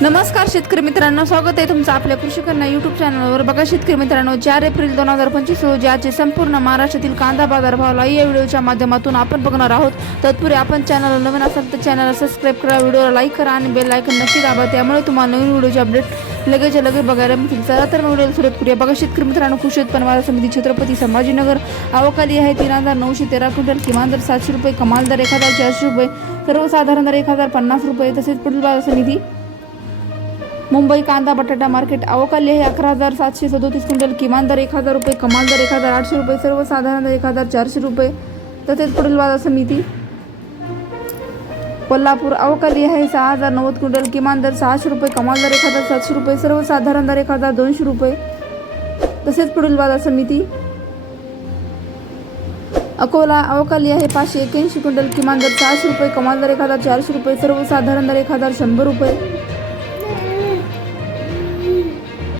नमस्कार शेतकरी मित्रांनो स्वागत आहे तुमचं आपल्या कृषी कन्या युट्यूब चॅनलवर बघा शेतकरी मित्रांनो चार एप्रिल दोन हजार पंचवीस रोजी आजचे संपूर्ण महाराष्ट्रातील कांदा बाजार भाव या व्हिडिओच्या माध्यमातून आपण बघणार आहोत. तत्पूर्वी आपण चॅनलला नवीन असाल तर चॅनलला सबस्क्राईब करा व्हिडिओला लाईक करा आणि बेल आयकन नक्की दाबा. त्यामुळे तुम्हाला नवीन व्हिडिओचे अपडेट लगेच लगेच बघायला मिळतील. चला तर मग व्हिडिओला सुरुवात करूया. बघा शेतकरी मित्रांनो कृषी उत्पन्न बाजार समिती छत्रपती संभाजीनगर. अवकाली आहे तीन हजार नऊशे तेरा क्विंटल किमान दर सातशे रुपये कमाल दर एक हजार चारशे रुपये सर्वसाधारण दर एक हजार पन्नास रुपये. तसेच पुढील बाजार समिती मुंबई कांदा बटाटा मार्केट अवकाली आहे. अकरा हजार सातशे सदोतीस क्विंटल किमान दर एक हजार रुपये कमाल दर एक हजार आठशे रुपये सर्वसाधारण दर एक हजार चारशे रुपये. तसेच पुढील बाजार समिती. कोल्हापूर अवकाली आहे. सहा हजार नव्वद क्विंटल किमान दर सहाशे रुपये कमाल दर एक हजार सातशे रुपये सर्वसाधारण दर एक हजार दोनशे रुपये. तसेच पुढील बाजार समिती. अकोला अवकाली आहे. पाचशे एक्याऐंशी क्विंटल किमान दर सहाशे रुपये कमाल दर एक हजार चारशे रुपये सर्वसाधारण दर एक हजार शंभर रुपये.